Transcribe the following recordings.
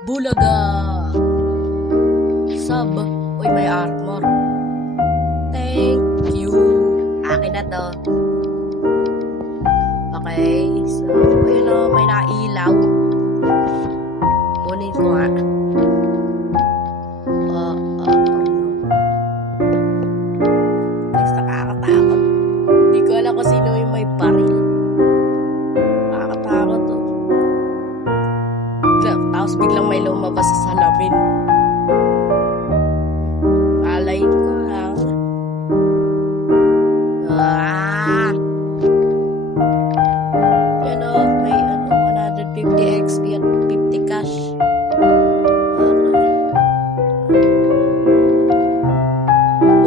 Bulaga! Sub. Uy, may armor. Thank you. Akin na to. Okay, so, ayun o, may nailaw. Kunin ko nga. Guys, nakakatakot. Hindi ko alam kung sino yung may baril. Nakakatakot to. Tapos biglang may lumabas sa salamin. Alay ko lang. Yan o, may 150 XP at 50 cash.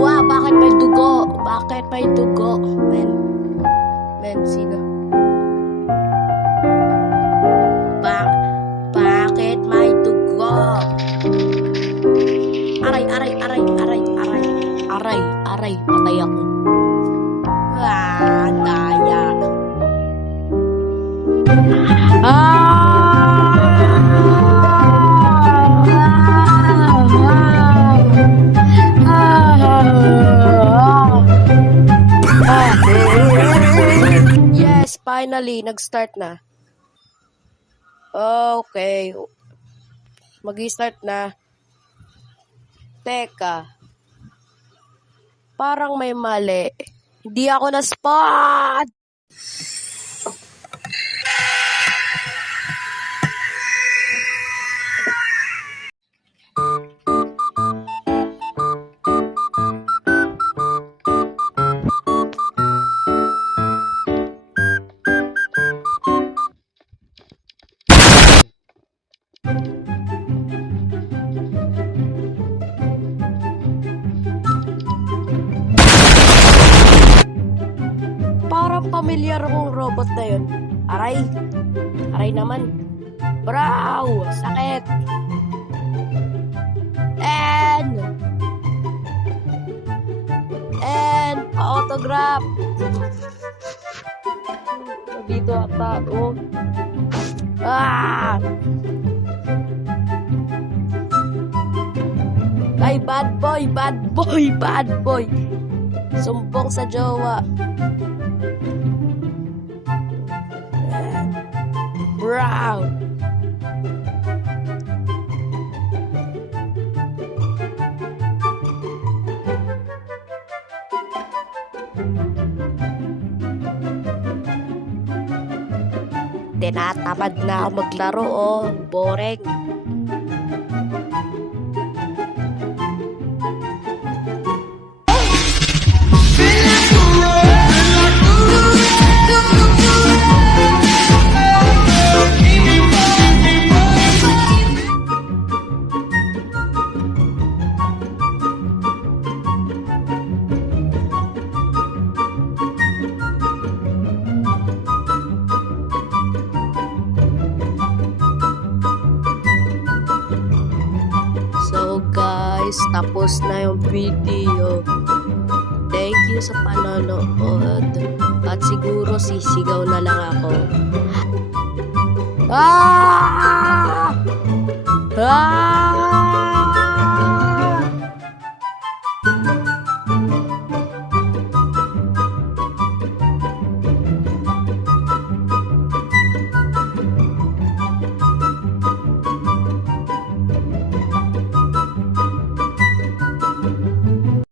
Wow, bakit may dugo? Bakit may dugo? Men, sino? Bakit may dugo? Aray, patay ako. Daya. Yes, finally, nag-start na. Okay. Mag-start na. Teka. Parang may mali. Hindi ako na-spot! Parang pamilyar mong robot na yun. Aray naman. Braw! Sakit! And autograph! Dito ata, oh. Ay, bad boy! Sumbong sa jowa. Brown. Tinatamad na ako maglaro, oh. Boring. So guys, tapos na yung video. Thank you sa panonood. At siguro sisigaw na lang ako.